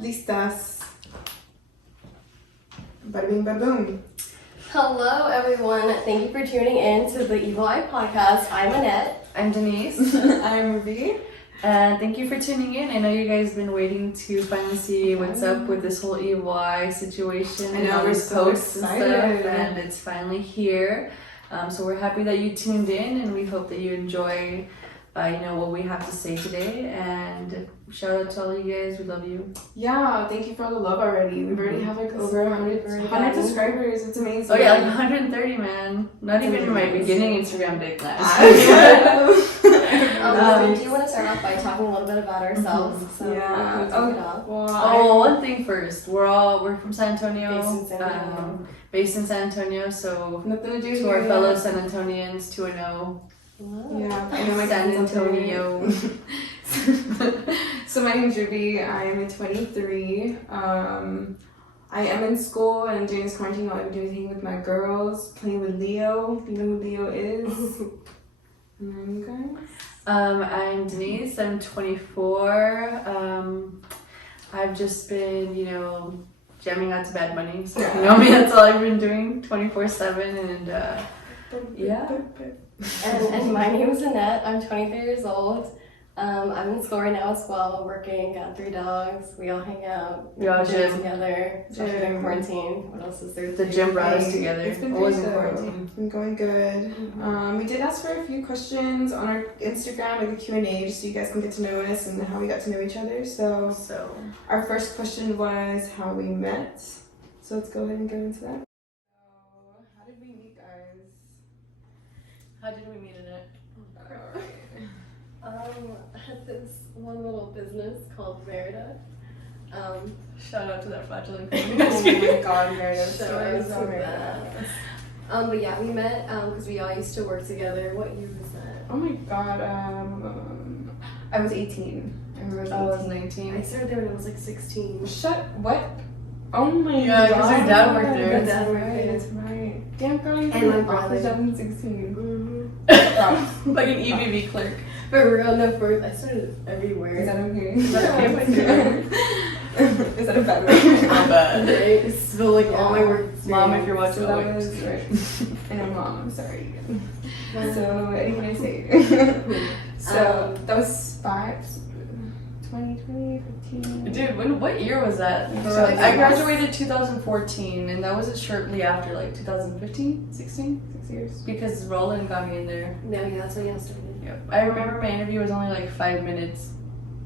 Listas. Bada bing, bada boom. Hello, everyone. Thank you for tuning in to the Evil Eye Podcast. I'm Annette. I'm Denise. I'm Ruby. And thank you for tuning in. I know you guys have been waiting to finally see what's up with this whole Evil Eye situation. I know, and we're these so posts excited. and stuff, and it's finally here. So we're happy that you tuned in, and we hope that you enjoy what we have to say today. And shout out to all you guys. We love you. Yeah, thank you for all the love already. We've already have like over 100 subscribers. It's amazing. Oh yeah, like 130, man. Not even in my beginning Instagram day class. We do want to start off by talking a little bit about ourselves. So Yeah. we can kick it off. One thing first. We're from San Antonio. Based in San Antonio, so Nothing to do to our here. fellow San Antonians, 2-0. Yeah, I know my San cousin's up there. Antonio. So my name's Ruby. I am 23. I am in school and during this quarantine all I'm doing is hanging with my girls, playing with Leo. You know who Leo is? And then you guys? I'm Denise. I'm 24. I've just been, jamming out to Bad Money. So you know me, that's all I've been doing 24/7. And yeah. And my name is Annette. I'm 23 years old. I'm in school right now as well, working, got 3 dogs. We all hang out. We all gym gym together, especially Gym. during quarantine. What else is there? The to gym do? brought us together. It's been It was great in though. quarantine. It's been going good. We did ask for a few questions on our Instagram, like a Q&A, just so you guys can get to know us and how we got to know each other. So our first question was how we met. So let's go ahead and go into that. So how did we meet, guys? How did we meet in it? I had this one little business called Merida. Shout out to that fraudulent Oh community. my god, Meredith. Shout Stories out on to Meredith. But yeah, we met because we all used to work together. What year was that? Oh my god, I was 18. I remember I I was was 19. I started there when I was like 16. Shut, what? Oh my god. Yeah, 'cause your dad worked there. My That's dad worked right, there. that's right. Damn girl, you And my were brother. 2016. Mm-hmm. Like an EBV clerk. For real, no, I started everywhere. Is that okay? Is that okay with you? Is that a bad word? Not bad. Right? So like all my work experience. Mom, if you're watching, So that oh, wait. was right. I know, mom, I'm sorry. So, what can I say? So, that was 2015. Dude, what year was that? Like, I graduated 2014, and that was shortly after, like 2015, 16? 6 years. Because Roland got me in there. No, yeah, that's when I started. Yep. I remember my interview was only like 5 minutes,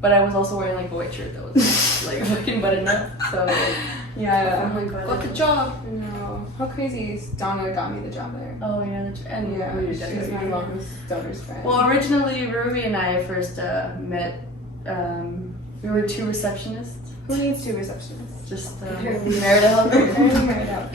but I was also wearing like a white shirt that was like looking buttoned up. So Yeah. Oh my god. got the job. I know. How crazy is Donna got me the job there? Oh yeah, and Yeah, we she's definitely- my mom's daughter's friend. Well, originally Ruby and I first met. We were 2 receptionists. Who needs 2 receptionists? Just Apparently. Merida helped. I'm married out.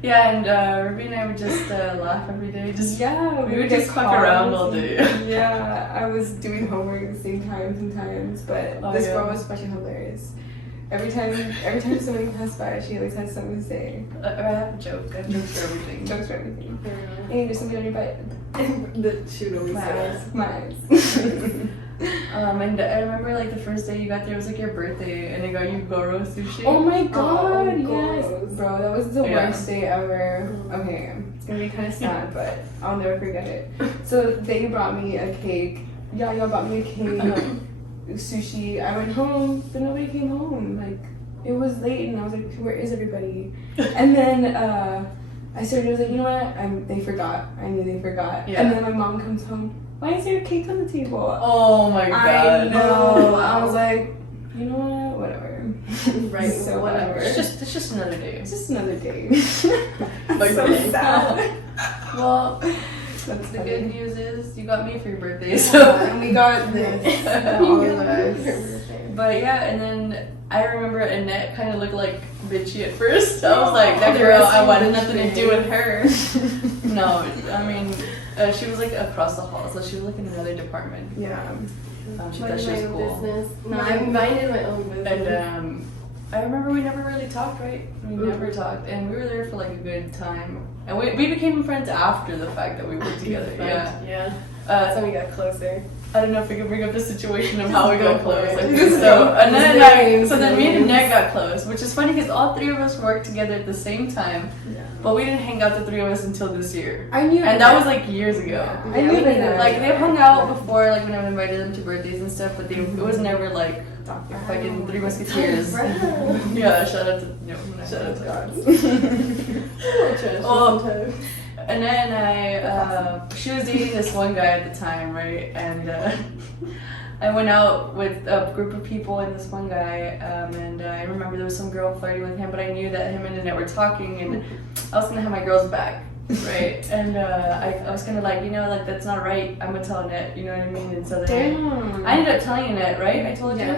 Yeah, and Ruby and I would just laugh every day. Yeah, We would just fuck around all day. Yeah, I was doing homework at the same time sometimes, but Oh, this yeah. girl was fucking hilarious. Every time somebody passed by, she always had something to say. I have a joke. I have jokes for everything. Jokes for everything. For real. Hey, there's something on your butt. The shoot always My says. eyes. My eyes. And I remember like the first day you got there was like your birthday, and I got you Goro sushi. Oh my god, Oh, yes! gross. Bro, that was the Yeah. worst day ever. Okay, it's gonna be kind of sad, but I'll never forget it. So they brought me a cake. Yeah, y'all brought me a cake. Sushi. I went home, but nobody came home. Like, it was late, and I was like, where is everybody? And then I was like, you know what? They forgot. I knew they forgot. Yeah. And then my mom comes home. Why is there a cake on the table? Oh my god. I know. I was like, you know what? Whatever. Right, So whatever. It's just another day. It's just another day. Like, so sad. Well, That's the funny. good news is you got me for your birthday, Yeah, so. and we got this. All of us. But yeah, and then I remember Annette kind of looked like bitchy at first. I was like, that girl, I wanted nothing to do with her. No, I mean, she was like across the hall, so she was like in another department. Yeah. She Minding thought she my was own cool. business. No, I'm minding my own business. And I remember we never really talked, right? We never talked, and we were there for like a good time. And we became friends after the fact that we worked together. Yeah. Yeah. That's when we got closer. I don't know if we can bring up the situation of how we got close. it. Okay, so then me and Nick got close, which is funny because all three of us worked together at the same time, but we didn't hang out the three of us until this year. I knew, and that was like years ago. Yeah, I knew that. Like they hung out before, like when I invited them to birthdays and stuff, but it was never like fucking Three Musketeers. Yeah, shout out to God. Well, and then she was dating this one guy at the time, right? And I went out with a group of people and this one guy, and I remember there was some girl flirting with him, but I knew that him and Annette were talking, and I was gonna have my girls back, right? And I was gonna like, like that's not right. I'm gonna tell Annette, you know what I mean? And so then I ended up telling Annette, right? I told you.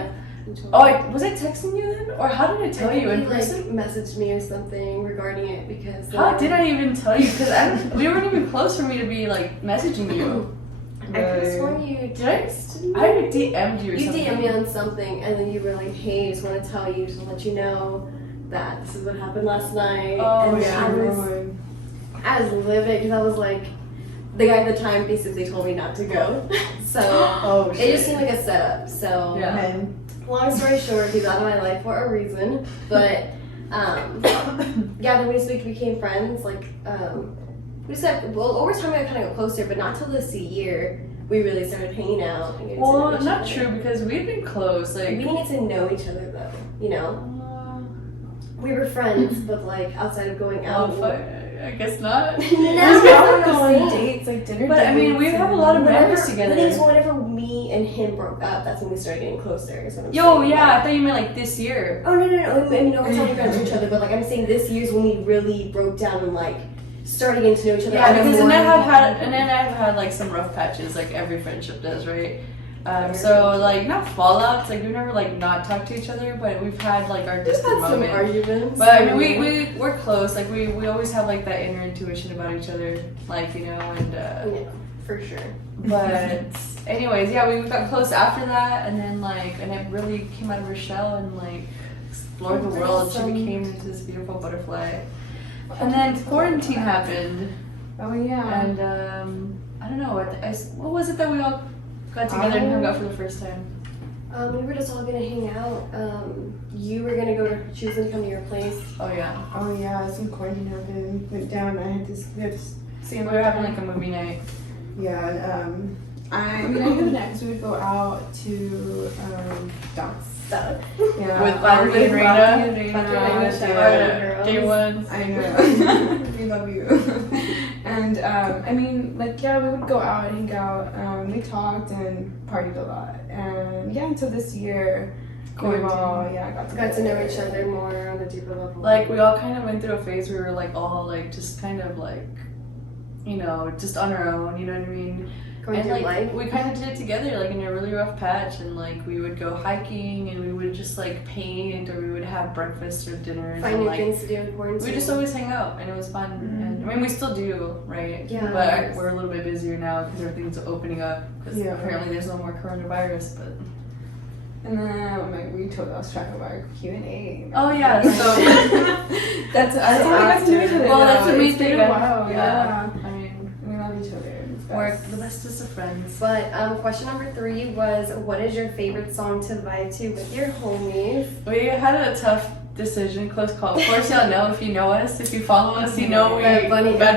Oh, was I texting you then, or how did I tell you in person? Like messaged me or something regarding it because. How did I even tell you? Because we weren't even close for me to be like messaging you. I could have sworn you texted me. I DM'd you or you something. DM'd me on something, and then you were like, "Hey, I just want to tell you, just to let you know that this is what happened last night." Oh, and yeah. I was livid because I was like, the guy at the time basically told me not to go, so it just seemed like a setup. So long story short, he's out of my life for a reason, but then we just became friends. Like we said, well, over time we kind of got closer, but not till this year we really started hanging out. And getting to know each not other. true because we've been close. Like We didn't get to know each other though, We were friends, but like outside of going out. I guess not. No, we go on dates, like dinner But I mean, we have a lot of memories together. The thing is, whenever me and him broke up, that's when we started getting closer. Is what I'm Yo, saying. yeah, I thought you meant like this year. Oh no! I mean, we're telling friends to each other, but like I'm saying, this year's when we really broke down and like started getting to know each other. Yeah, because I've had like some rough patches, like every friendship does, right? So like not fallouts, like we've never like not talked to each other, but we've had like our distant moments. Some arguments. But I mean, we're close. Like we always have like that inner intuition about each other, like and. Yeah, for sure. But anyways, yeah, we got close after that, and then like Annette really came out of her shell and like explored the world. She became into this beautiful butterfly. And then quarantine happened. Oh yeah. And I don't know what was it that we all got together and hung out for the first time? We were just all gonna hang out. You were gonna she was gonna come to your place. Oh yeah. Some quarantine happened. Went down. I had this. We were having like a movie night. Yeah. I knew the next we would go out to dance. Yeah. With Valerie and Reina. Day one. I know. We love you. And I mean, like, yeah, we would go out and hang out. We talked and partied a lot. And yeah, until this year, we all got to know each other more on a deeper level. Like we all kind of went through a phase where we were like all like just kind of like, just on our own. You know what I mean? Going through life. We kind of did it together, like in a really rough patch, and like we would go hiking, and we would just like paint, or we would have breakfast or dinner. Find new things to do in quarantine. We just always hang out, and it was fun. Mm-hmm. And I mean, we still do, right? Yeah. But we're a little bit busier now because everything's opening up. Because apparently there's no more coronavirus, but. And then we totally lost track of our Q&A. Oh yeah, so that's how we got to know each other. Well, that's what made it wow. Yeah. I mean, we love each other. We're the bestest of friends. But question number 3 was, what is your favorite song to vibe to with your homies? We had a tough decision, close call. Of course, y'all know if you know us, if you follow us, you know Bad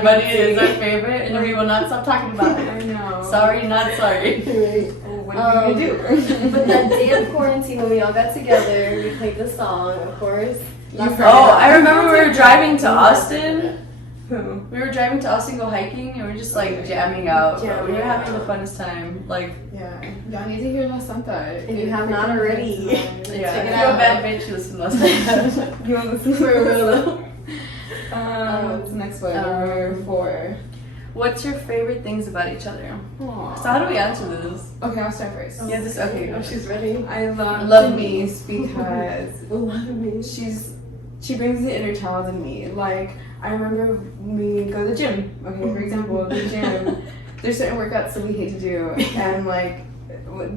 Bunny is our favorite, and we will not stop talking about it. I know. Sorry, not sorry. What are we gonna do? But that day of quarantine when we all got together, we played the song, of course. I remember we were driving to Austin. Who? We were driving to Austin, go hiking, and we were just like jamming out. We were having the funnest time. Like, yeah, y'all need to hear La Santa. If you have not already, yeah, if you're a bad bitch, listen to La Santa. You want to listen for a real? What's the next one? Number 4. What's your favorite things about each other? Aww. So how do we answer this? Okay, I'll start first. Yeah, okay. Oh, she's ready. I love Denise because she brings the inner child in me. Like, I remember we go to the gym. Okay, for example, the gym. There's certain workouts that we hate to do, and like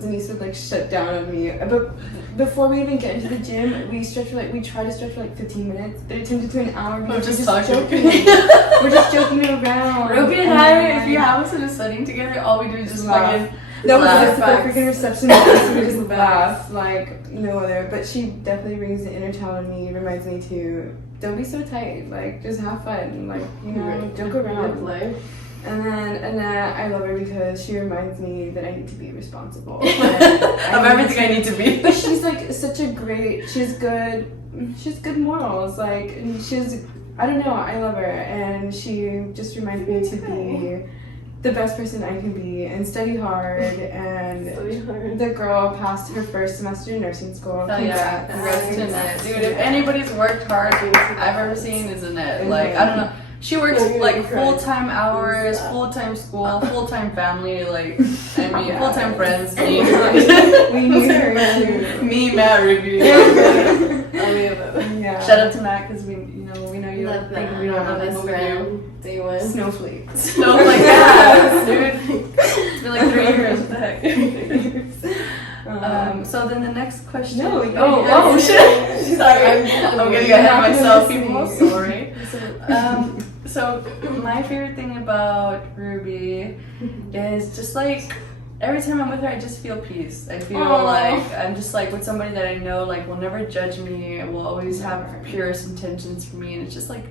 Denise would like shut down on me. But before we even get into the gym, we try to stretch for like 15 minutes, but it turned into an hour because we're just joking. We're just joking around. Ruby and I, if you have us in a setting together, all we do is just fucking That was Laugh like the facts. freaking receptionist. We just laugh like no other. But she definitely brings the inner child in me. Reminds me to don't be so tight. Like just have fun. Like joke around. Play. And then Annette, I love her because she reminds me that I need to be responsible. Of everything I need to be. But she's like such a great. She's good. She's good morals. Like and she's. I don't know. I love her, and she just reminds me to be the best person I can be and study hard. And the girl passed her first semester in nursing school. Oh yeah, congrats to Annette. Dude, if anybody's worked hard I've ever seen is Annette. Like, I don't know. She works like full-time hours, full-time school, full-time family, like, I mean, full-time friends. We need her too. Me, Matt, Ruby. Yeah. Shout out to Matt because we know you. Love Think that. we don't love Best him. friend. Day one. Snowflakes. No, like that, dude. It's been like 3 years. What the heck? So then the next question. No, oh shit. Sorry, I'm getting ahead of myself, See. people. Sorry. So my favorite thing about Ruby is just like every time I'm with her, I just feel peace. I feel like I'm just like with somebody that I know like will never judge me, will always have purest intentions for me, and it's just like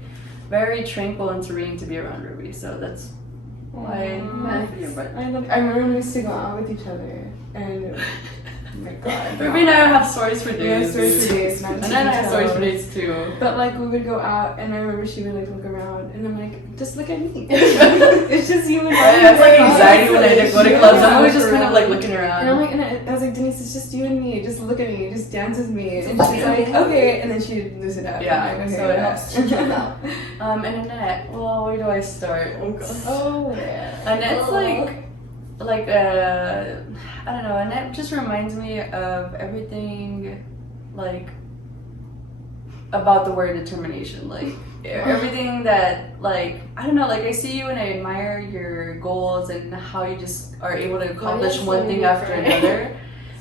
very tranquil and serene to be around Ruby. So that's why my favorite. I remember we used to go out with each other, and oh my god. Ruby and I have stories for days. We have stories for days, And then I have stories for days too. But like we would go out, and I remember she would like look around, and I'm like, just look at me. It's just you and I. I have like anxiety when I go to clubs. I'm always just kind of like looking around. And I'm like, and I was like, Denise, it's just you and me. Just look at me. Just dance with me. And she's like, okay. And then she'd loosen up. Yeah, I'm like, okay, so it helps to chill out. And Annette, well, where do I start? Oh yeah. Annette's like I don't know. Annette just reminds me of everything, like about the word determination. Like everything that like I don't know. Like I see you and I admire your goals and how you just are able to accomplish one thing after another.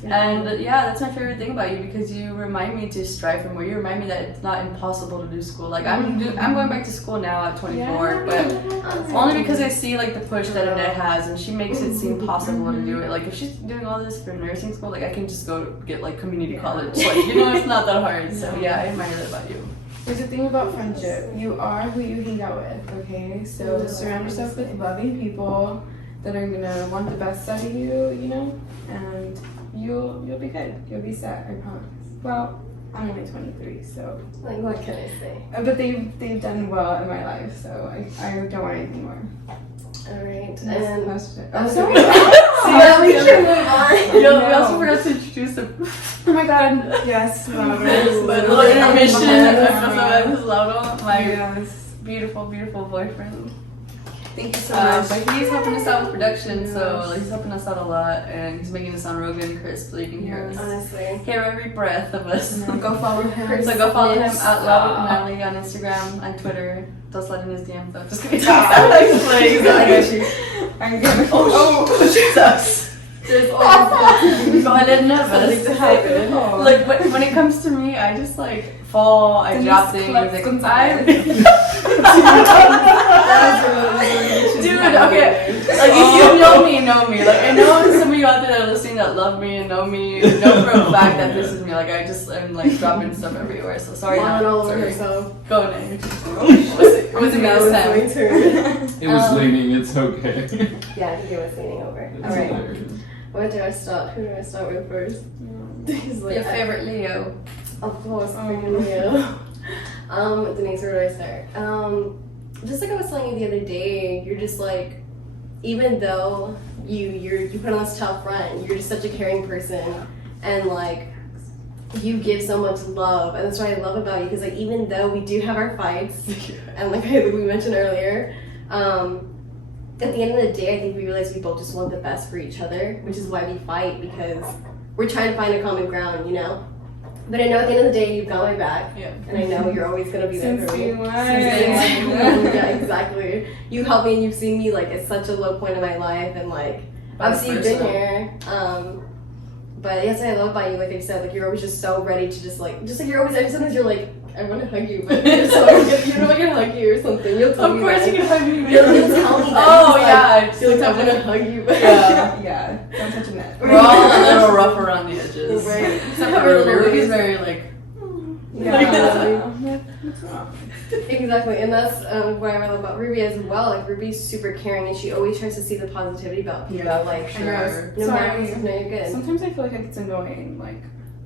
And yeah, that's my favorite thing about you because you remind me to strive for more. You remind me that it's not impossible to do school. Like I'm going back to school now at 24, but only because I see like the push that Annette has, and she makes it seem possible to do it. Like if she's doing all this for nursing school, like I can just go get like community college. Like it's not that hard. So yeah, I admire that about you. There's a thing about friendship. You are who you hang out with. Okay, so surround yourself with loving people that are gonna want the best out of you. And you'll be good. You'll be set. I promise. Well, I'm only 23, so. Like, what can I say? But they've done well in my life, so I don't want anything more. Alright, Next and question. I'm Oh, sorry. sorry. Yeah, we should move on. We also forgot to introduce the Oh my god. Yes. little intermission of Lauro, my Yes. beautiful boyfriend. Thank you so much. But he's helping us out with production, so he's helping us out a lot, and he's making it sound real good and crisp, so you can hear us. Honestly. Hear every breath of us. Go follow him. So go follow him at Lauro Nally on Instagram and Twitter. Don't slide in his DMs though. Just kidding. I'm gonna. Oh, Jesus. There's always Go ahead and like when it comes to me, I just like fall, I drop things. Like, Dude, okay. Like if you know me. Like I know some of you out there that are listening that love me and know for a fact that this is me. Like I just am like dropping stuff everywhere. So sorry. all over herself. Go ahead. It wasn't me this time. It was leaning, it's okay. Yeah, I think it was leaning over. It's Alright. hilarious. Where do I start? Who do I start with first? He's like, Your favorite Leo. Of course, freaking Leo. Denise, where do I start? Just like I was telling you the other day, you're just like, even though you put on this tough front, you're just such a caring person, and like you give so much love, and that's what I love about you. Because like even though we do have our fights, and like we mentioned earlier, at the end of the day, I think we realize we both just want the best for each other, which is why we fight, because we're trying to find a common ground, But I know at the end of the day, you've got my back, and I know you're always gonna be there Since for me. day one. Yeah, exactly. You helped me, and you've seen me like at such a low point in my life, and like obviously you've been here. But that's what I love about you. Like I said, like you're always just so ready to just like you're always. Sometimes you're like, I want to hug you, but you're so good. You know I can hug you or something. You'll tell me. Of course that. you can hug me. You'll tell me that. Oh He's yeah. Like, you're like, I want to hug you. Yeah. Yeah, don't touch a net. We're all a little rough around the edges. Right. Except for Ruby. Ruby's very like. Yeah. What's wrong? Exactly, and that's what I love about Ruby as well. Like Ruby's super caring, and she always tries to see the positivity about people. Yeah, like sure. no matter Sorry. what, no, you're good. Sometimes I feel like it's annoying. Like,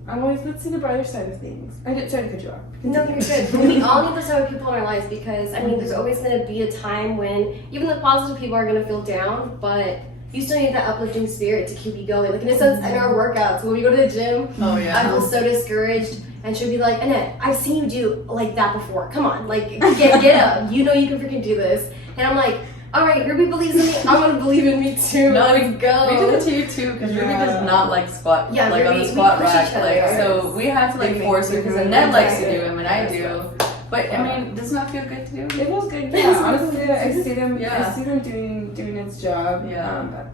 I'm always, let's see the brighter side of things. I didn't try to cut you off. No, you're good. We all need those type of people in our lives because I mean, there's always going to be a time when even the positive people are going to feel down, but you still need that uplifting spirit to keep you going. Like in a sense, in our workouts, when we go to the gym, Oh I yeah. feel so discouraged, and she'll be like, "Annette, I've seen you do like that before. Come on, like get up. You know you can freaking do this." And I'm like, "All right, Ruby believes in me. I'm gonna believe in me too. No, Let's go." We did it to you too because Ruby does not like squat. Yeah, like on Ruby- the squat we push rack. each other. Like so, we had to like They force her make because you Annette do likes to it. do them and I do. But I mean, does it not feel good to do? It feels good. Yeah, honestly, I see them. Yeah. I see them doing its job. Yeah.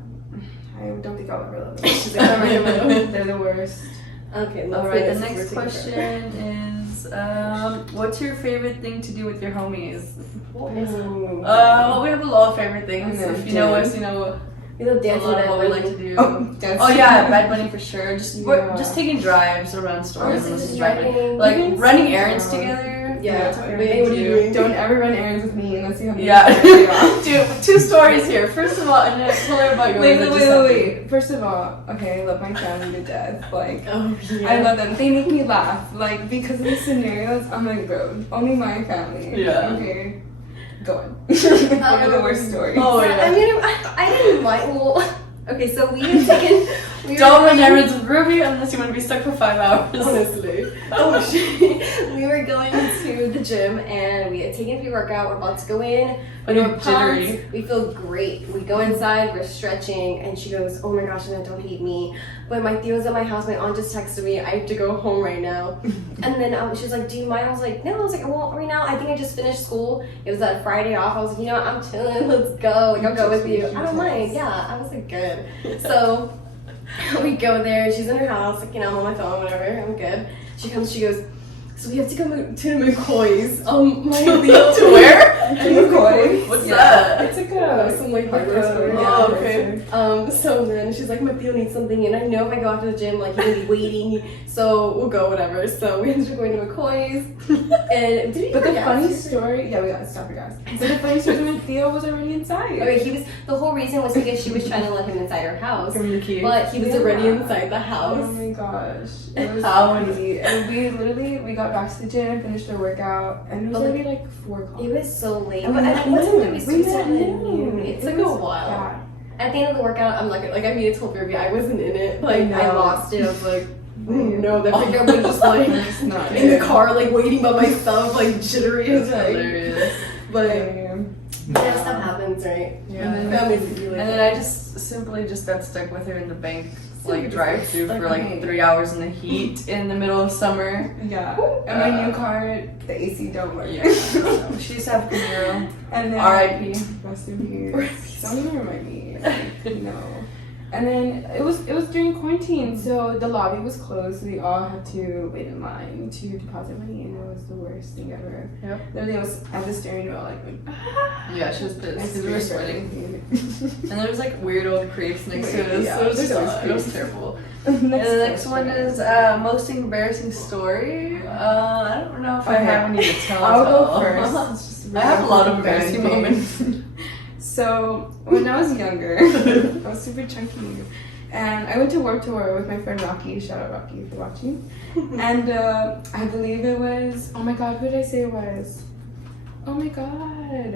I don't think I'll ever love them. She's like, they're the worst. Okay, All let's right. do The this. next We're taking question is, what's your favorite thing to do with your homies? Ooh. Well, we have a lot of favorite things. I know, If you know dance. us, you know We love a dancing. lot of what we Bad like to do. That's Oh yeah, Bad Bunny for sure. Just Yeah. just taking drives around stores and Honestly, just just driving. driving. Like Even running sit errands down. together. Yeah. That's what Wait, what are you doing? Don't ever run errands with me unless you have Yeah. Yeah. Dude, two stories here. First of all, and then tell her about yours. Wait, that wait, just wait, happened. wait. First of all, okay, I love my family to death. Like, Oh yeah. I love them. They make me laugh. Like, because of the scenarios, I'm like, bro, only my family. Yeah. Okay. Go on. What are the worst stories? Oh, Yeah, yeah. I mean, I didn't mind. Well, okay, so we had taken. We were Don't run going- errands with Ruby unless you want to be stuck for 5 hours. Honestly. Oh shit. We were going to the gym and we had taken a pre-workout. We're about to go in. Like We a were jittery. pumped. We feel great. We go inside, we're stretching, and she goes, "Oh my gosh, Annette, don't hate me. But my Theo's at my house, my aunt just texted me, I have to go home right now." And then she was like, "Do you mind?" I was like, "No." I was like, "Well, right now, I think I just finished school. It was a Friday off. I was like, you know what, I'm chilling, let's go. Like, I'll go with you." I don't mind. Yeah, I was like, good. So we go there, she's in her house, like, you know, I'm on my phone, whatever, I'm good. She comes, she goes, "So we have to go to McCoy's." My To where? To McCoy. What's Yeah. that? It's like a some like hardware store. Yeah, Oh, hardware okay. store. So then she's like, "My Theo needs something," and I know if I go after the gym, like he's gonna be waiting, so we'll go, whatever. So we ended up going to McCoy's, and did we But the forget? funny story, yeah, we got to stop for gas. But the funny story when Theo was already inside. Okay, he was. The whole reason was because she was trying to let him inside her house, Give me the key. but he was Yeah. already inside the Oh house. my gosh, it was How crazy. And we got back to the gym, finished our workout, and it was But, already like 4 o'clock. It was so late. And But we at met what time did we noon. start? We met At noon. noon. It took It was a while. bad. At the end of the workout, I'm like I immediately told Ruby I wasn't in it. Like I know. lost it. I was like, no, that freaking was just like It's not in the good. car, like waiting by myself, like jittery as That's heck. hilarious. But Um, yeah, stuff happens, right? Yeah. Families can be like And then that. I just simply just got stuck with her in the bank, like Just drive through for like stuck. 3 hours in the heat in the middle of summer. Yeah. And my new car, the AC don't work. Yeah. She used to have a Camaro. And then R.I.P. Rest in peace. Don't even remind me. Like, no. And then it was during quarantine, so the lobby was closed. So we all had to wait in line to deposit money, and it was the worst thing ever. Yep. Literally, I was at the steering wheel, like, Yeah, she was pissed because we were sweating. sweating. And there was like weird old crepes next to us. Yeah, So it was there's just always it was crepes. terrible. And the next one is most embarrassing story. I don't know if I Okay. have any to tell. I'll at go all. first. It's just I have a lot of bad embarrassing things. moments. So when I was younger, I was super chunky, and I went to Warped Tour with my friend Rocky. Shout out Rocky if you're watching. And I believe it was. Oh my God, who did I say it was? Oh my God.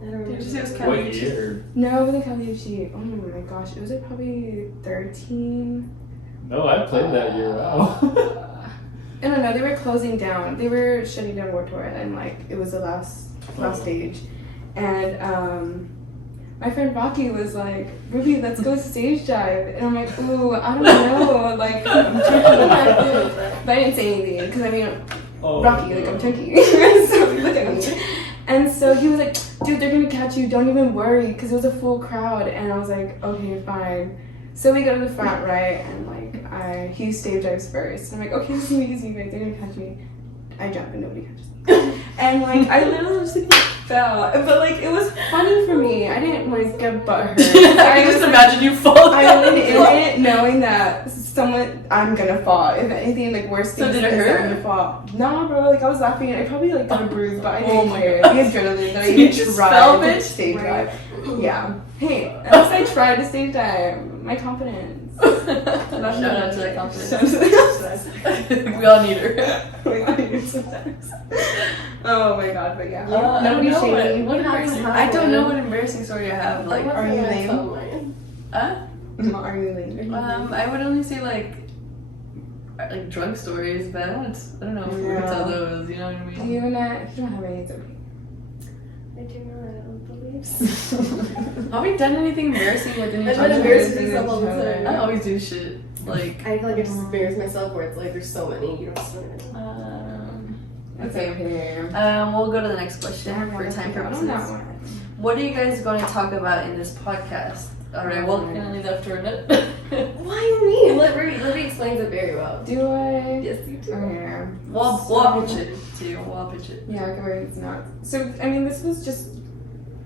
I don't Did you say it was remember. What year? No, it wasn't Kaliushi. Oh my gosh, it was like probably 13. No, I played that year. Wow. I don't know. They were closing down. They were shutting down Warped Tour, and like it was the last stage. And my friend Rocky was like, "Ruby, let's go stage dive." And I'm like, "Ooh, I don't know." Like, I'm chunky. But I didn't say anything because I mean, Oh, Rocky, like I'm chunky. So look at me. And so he was like, "Dude, they're gonna catch you. Don't even worry," because it was a full crowd. And I was like, "Okay, fine." So we go to the front, right? And like he stage dives first. And I'm like, "Okay, this is gonna be easy, guys. They're gonna catch me." I jump and nobody catches me. And like I literally just like fell, but like it was funny for me. I didn't like get butthurt. I just imagine you fall. I went in it knowing that I'm gonna fall. If anything, like worst thing did it is hurt? I'm gonna fall. Nah, bro. Like I was laughing. I probably like got a bruise, but I Oh didn't my care. God. The adrenaline that I So you even just tried fell, to bitch? stage dive. Yeah. Hey, at least I tried to stage dive. My confidence. Shout out to that confidence. Shout out to that. We all need her. We all need it sometimes. Oh my god, but yeah. I don't Nobody know shaming. what embarrassing- I don't know what embarrassing story I have. Like, Are you lame? Are you lame? I would only say like drug stories, but I don't know if we can tell those. You know what I mean? You don't have any, it's okay. I do not believe so. Have we done anything embarrassing with any I've other? been embarrassed with myself all the time. I always do shit. Like, I feel like I just embarrass myself where it's like there's so many, you don't just don't know. Okay. We'll go to the next question for time purposes. What are you guys going to talk about in this podcast? Alright, well, we're gonna leave that for a minute. Why me? Libby explains it very well. Do I? Yes, you do. Okay. We'll pitch it to you. We'll pitch it. Yeah, it's not. So, I mean, this was just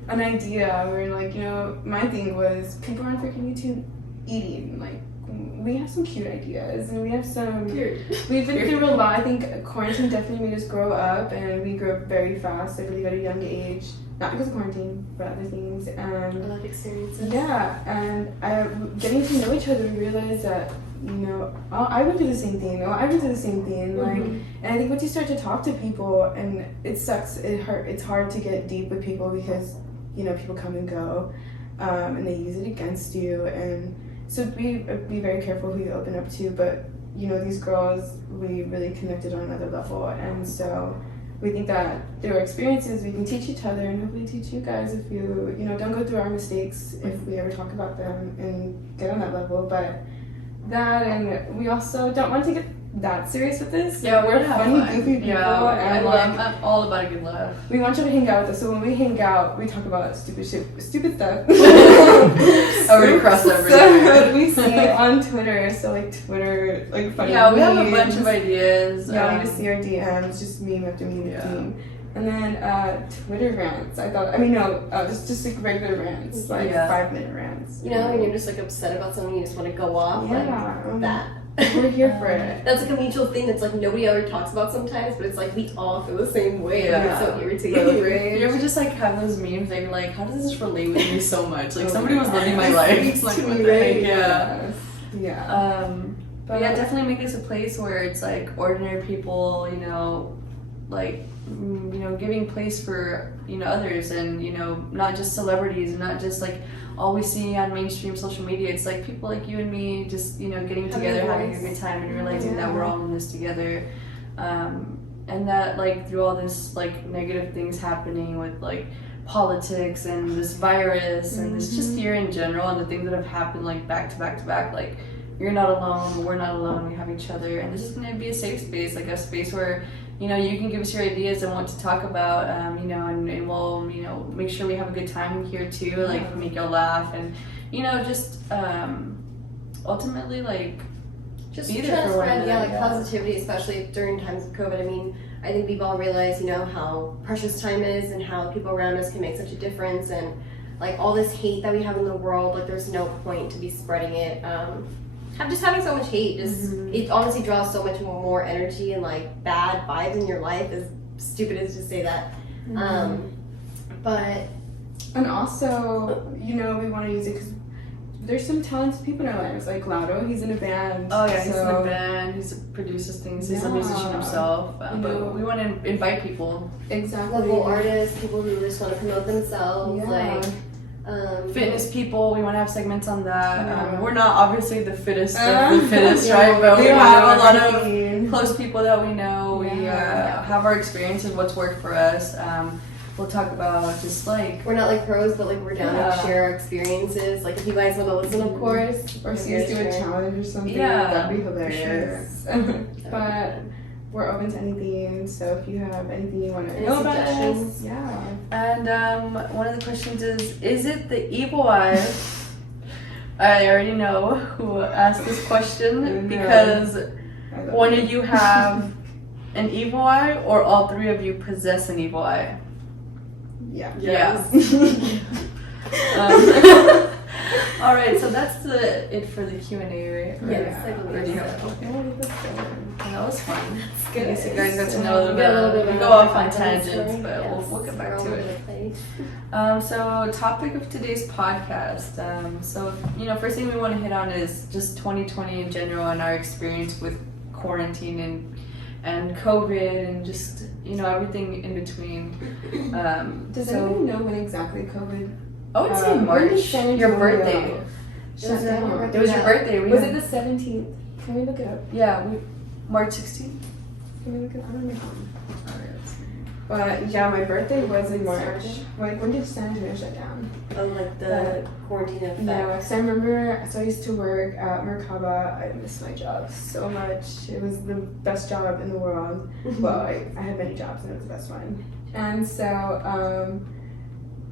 an idea where, like, you know, my thing was people on freaking YouTube eating. Like, we have some cute ideas and we have some. We've been through a lot. I think quarantine definitely made us grow up, and we grew up very fast, I believe, at a young age. Not because of quarantine, but other things. And Life experiences. yeah, and getting to know each other, we realized that, you know, I would do the same thing. I would do the same thing. Like, and I think once you start to talk to people, and it sucks. It's hard to get deep with people because, you know, people come and go, and they use it against you. And so be very careful who you open up to. But you know, these girls, we really connected on another level, and so. We think that through our experiences, we can teach each other and hopefully teach you guys if you know, don't go through our mistakes if we ever talk about them and get on that level. But that, and we also don't want to get that serious with this. Yeah, we're funny, goofy people. Yeah, and I'm all about a good laugh. we want you to hang out with us. So when we hang out, we talk about stupid stuff. I already crossed that bridge. So we see on Twitter. So like Twitter, like funny. Yeah, we have a memes. bunch of ideas. Yeah, we just see our DMs, just meme after meme after meme. And then Twitter rants. Just like regular rants, like 5-minute rants. You know, when you're just like upset about something, you just want to go off like that. We're here for it. That's like a mutual thing that's like nobody ever talks about sometimes, but it's like we all feel the same way. Yeah. And it's so irritating. You ever just like have those memes that you're like, how does this relate with me so much? Like somebody was living my life. It's like, what the heck? Yeah. But yeah, definitely make this a place where it's like ordinary people, you know, like, you know, giving place for, you know, others, and, you know, not just celebrities, and not just like all we see on mainstream social media. It's like people like you and me just, you know, getting together, having a good time, and realizing that we're all in this together. And that like through all this like negative things happening with like politics and this virus and this just year in general, and the things that have happened like back to back to back, like you're not alone, we're not alone, we have each other, and this is going to be a safe space, like a space where, you know, you can give us your ideas and what to talk about, you know, and we'll, you know, make sure we have a good time here too, like make y'all laugh, and, you know, just ultimately like Just be trying there to for one spread, another. like positivity, especially during times of COVID. I mean, I think we've all realized, you know, how precious time is and how people around us can make such a difference, and like all this hate that we have in the world, like there's no point to be spreading it. Having so much hate, it honestly draws so much more energy and like bad vibes in your life, as stupid as to say that. But and also, you know, we want to use it because there's some talented people in our lives, like Laudo. He's in a band. Oh yeah, he's in a band. He produces things. He's a musician himself. But we want to invite people. Exactly. local artists, people who just want to promote themselves, like fitness people. We want to have segments on that. Yeah. We're not obviously the fittest of the fittest, right? But we have a lot of close people that we know. We have our experience and what's worked for us. We'll talk about just like we're not like pros, but like we're down to share our experiences. Like if you guys want to listen, of course, or see us do a challenge or something. Yeah, that'd be hilarious. Sure. But we're open to anything. So if you have anything you want to Any know about us, suggestions? And one of the questions is it the evil eye? I already know who asked this question because one of you have an evil eye, or all three of you possess an evil eye? Yeah. All right, so that's it for the Q&A, right? Yes, I Or believe do you so. have- okay. That was fun. That's I good. guess you guys got to know a little We got a little bit. bit We of go off on background tangents, story. but Yes, we'll get back we're all to over it. the place. So topic of today's podcast. So first thing we want to hit on is just 2020 in general and our experience with quarantine and COVID and just everything in between. Does so, anybody know when exactly COVID? I would say when March. did San Your Antonio birthday. shut down? It was your birthday. Was it the 17th? Can we look it up? Yeah, March 16th. Can we look it up? I don't know. Alright, let's see. But yeah, my birthday was in March. Started? Like, when did San Antonio shut down? Oh, like the quarantine effect. Yeah, because I remember, so I used to work at Merkaba. I missed my job so much. It was the best job in the world. Well, I had many jobs and it was the best one. And so,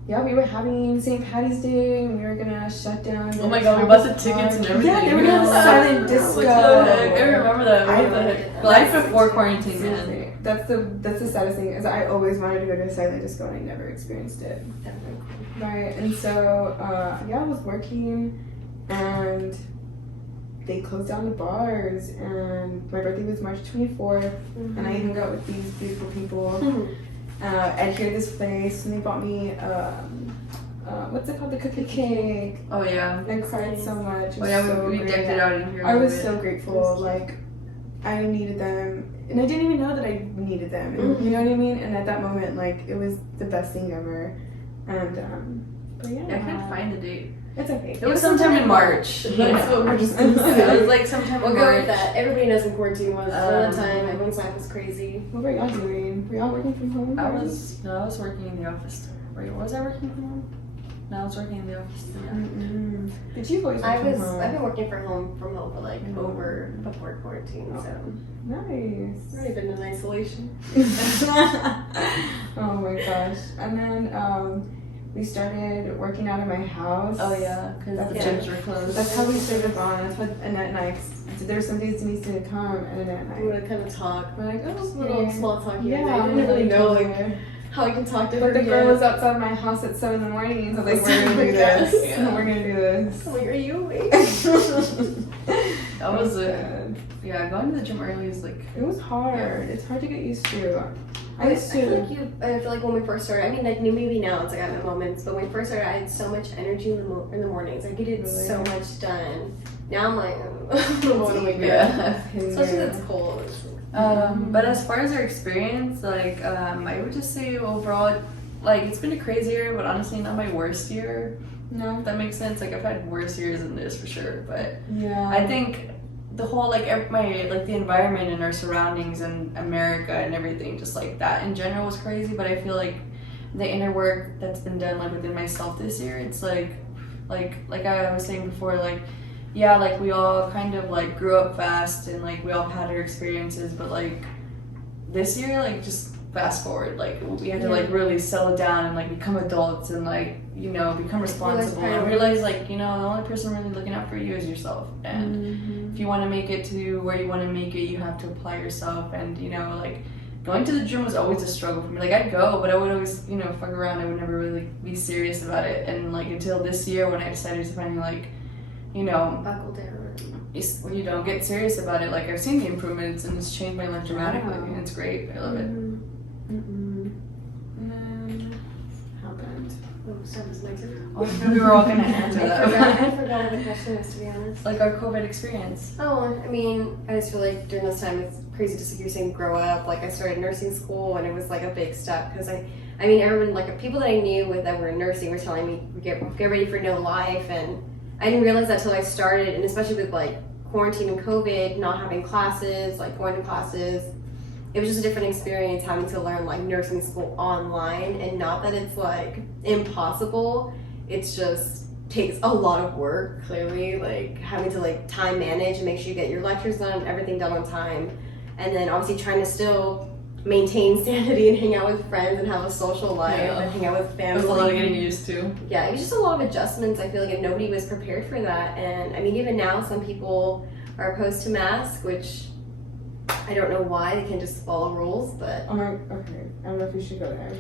yeah, we were having St. Patty's Day and we were gonna shut down. Oh my god, we bought the tickets and everything. Yeah, they were gonna have silent disco. What the heck? I remember that. I What the know. heck? Life before quarantine, man. Seriously. That's the saddest thing is I always wanted to go to a silent disco and I never experienced it. Definitely. Right, and so yeah, I was working and they closed down the bars and my birthday was March 24th and I hung out with these beautiful people at here this place and they bought me what's it called, the cookie cake. Oh yeah. And I cried so much. It Oh yeah, was so we great. decked it out in here. I was a so bit. grateful. Like, I needed them. And I didn't even know that I needed them. And, you know what I mean? And at that moment, like, it was the best thing ever. And, but yeah. I can't find the date. It's okay. It was sometime in March. That's what we're just gonna say. It was like sometime We'll in go March. with that. Everybody knows when quarantine was all the time. Um, Everyone's life was crazy. What were y'all doing? Were y'all working from home? I was working in the office. Wait, was I working from home? No, I was working in the office. Yeah. Mm-mm. Did you always work from home? I've been working from home for like over before quarantine, so Nice. I've already been in isolation. Oh my gosh. And then we started working out of my house. Oh yeah, because the That's gyms were closed. That's how we started on. That's what Annette and I. There's some days Denise didn't come, and Annette and I. We would kind of talk. We're like, oh, Just a little small talk here. Yeah, I didn't really know like how I can talk to her. But the girl yet. was outside my house at 7 in the morning, so I was like, we're Oh gonna my do gosh. this. Yeah. We're gonna do this. I'm like, are you awake? That was it. good. Yeah, going to the gym early is like. It was hard. It's hard to get used to. I feel like when we first started, I mean, like maybe now it's like I have my moments, but when we first started, I had so much energy in the mornings. I get Really? so much done. Now I'm like, I don't want to wake up. Yeah. Especially when it's cold. But as far as our experience, like I would just say overall, like it's been a crazy year, but honestly not my worst year. No. If that makes sense. Like I've had worse years than this for sure, but Yeah. I think the whole like the environment and our surroundings and America and everything, just like that in general was crazy. But I feel like the inner work that's been done like within myself this year, it's like I was saying before, like yeah, like we all kind of like grew up fast and like we all had our experiences, but like this year, like just fast forward, like we had to like really settle down and like become adults and like become responsible and realize like the only person really looking out for you is yourself, and if you want to make it to where you want to make it, you have to apply yourself. And like going to the gym was always a struggle for me. Like I'd go, but I would always fuck around. I would never really be serious about it, and like until this year when I decided to finally like Buckle down. you don't get serious about it. Like I've seen the improvements and it's changed my life dramatically, and it's great. I love it. And then happened. Oh, sounds nice. Oh, we were all gonna answer I that. forgot what the question is, to be honest. Like our COVID experience. Oh, I mean, I just feel like during this time it's crazy to see you saying grow up. Like I started nursing school and it was like a big step because I mean everyone, like people that I knew that were in nursing were telling me get ready for no life, and I didn't realize that till I started, and especially with like quarantine and COVID, not having classes, like going to classes. It was just a different experience having to learn like nursing school online, and not that it's like impossible, it's just takes a lot of work, clearly, like having to like time manage and make sure you get your lectures done, everything done on time, and then obviously trying to still maintain sanity and hang out with friends and have a social life and hang out with family. It was a lot of getting used to. Yeah, it was just a lot of adjustments, I feel like, and nobody was prepared for that. And I mean, even now some people are opposed to masks, which I don't know why they can't just follow rules, but Okay. I don't know if we should go there.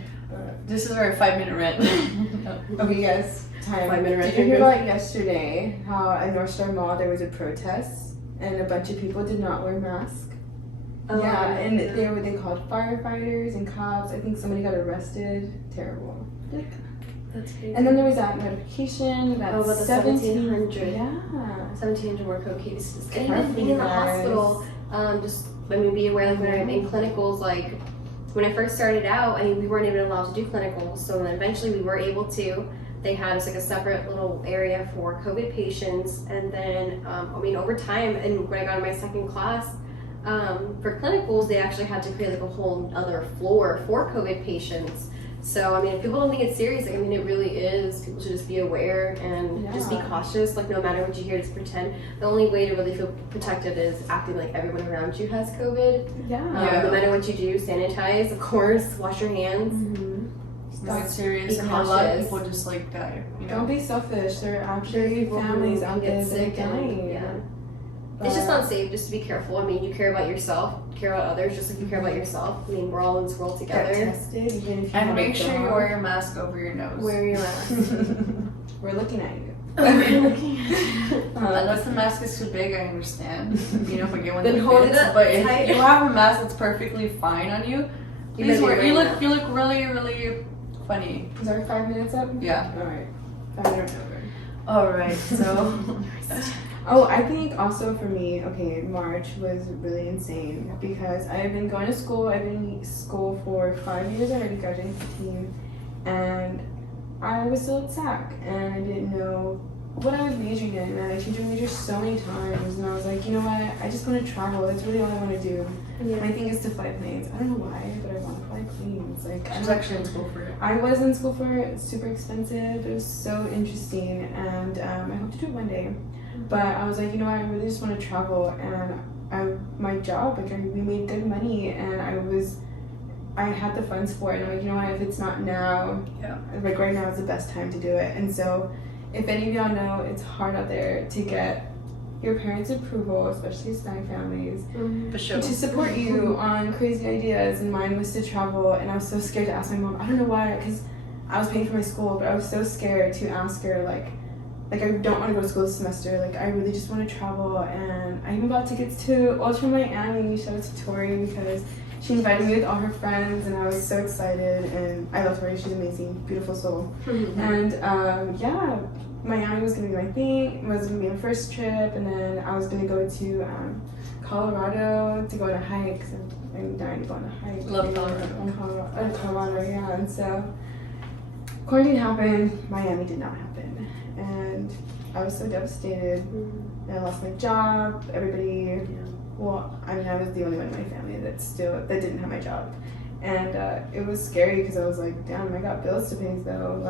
This is our 5-minute rant. Okay, yes. Time. 5-minute rant. Did you hear about yesterday how at North Star Mall there was a protest and a bunch of people did not wear masks? Yeah, and they called firefighters and cops. I think somebody got arrested. Terrible. That's crazy. And then there was that notification that about the 1700. Yeah. 1700 more COVID cases. And Careful, even being in the guys. hospital, be aware, like when I'm in clinicals, like when I first started out, we weren't even allowed to do clinicals. So then eventually we were able to. They had us like a separate little area for COVID patients. And then, over time, and when I got in my second class, for clinicals, they actually had to create like a whole other floor for COVID patients. So, if people don't think it's serious, it really is. People should just be aware and just be cautious. Like, no matter what you hear, just pretend. The only way to really feel protected is acting like everyone around you has COVID. Yeah. No matter what you do, sanitize, of course, wash your hands. It's not serious. Be A lot of cautious. people just like die. Don't be selfish. There are actually families out there that are dying. It's just not safe, just to be careful. You care about yourself, care about others, just like you care about yourself. We're all in this world together. Get tested, even if you And have make a sure you dog. wear your mask over your nose. Wear your mask. We're looking at you. Unless the mask is too big, I understand. If I get one Then that hold it fits. up But if tight. you have a mask that's perfectly fine on you, please wear. You look really, really funny. Is our 5 minutes up? Yeah. Alright. 5 minutes over. All right. So. Oh, I think also for me, March was really insane because I've been going to school. I've been in school for 5 years already, graduating 15, and I was still at SAC, and I didn't know what I was majoring in, and I changed my major so many times, and I was like, you know what, I just want to travel. That's really all I want to do. My thing is to fly planes. I don't know why, but I want to fly planes. I was actually in school for it. I was in school for it. It's super expensive. It was so interesting, and I hope to do it one day. But I was like, you know what, I really just want to travel, and my job, we made good money, and I had the funds for it, and I'm like, you know what, if it's not now, right now is the best time to do it. And so, if any of y'all know, it's hard out there to get your parents' approval, especially SNAG families, For sure. to support you on crazy ideas, and mine was to travel, and I was so scared to ask my mom. I don't know why, because I was paying for my school, but I was so scared to ask her, like I don't want to go to school this semester. I really just want to travel, and I even bought tickets to Ultra Miami. Shout out to Tori because she invited me with all her friends, and I was so excited. And I love Tori; she's amazing, beautiful soul. And Miami was gonna be my thing. It was gonna be my first trip, and then I was gonna go to Colorado to go on a hike. So I'm dying to go on a hike. Love Colorado. Colorado, yeah. And so quarantine happened. Miami did not happen. And I was so devastated. And I lost my job. Everybody, I was the only one in my family that didn't have my job. And it was scary because I was like, damn, I got bills to pay though.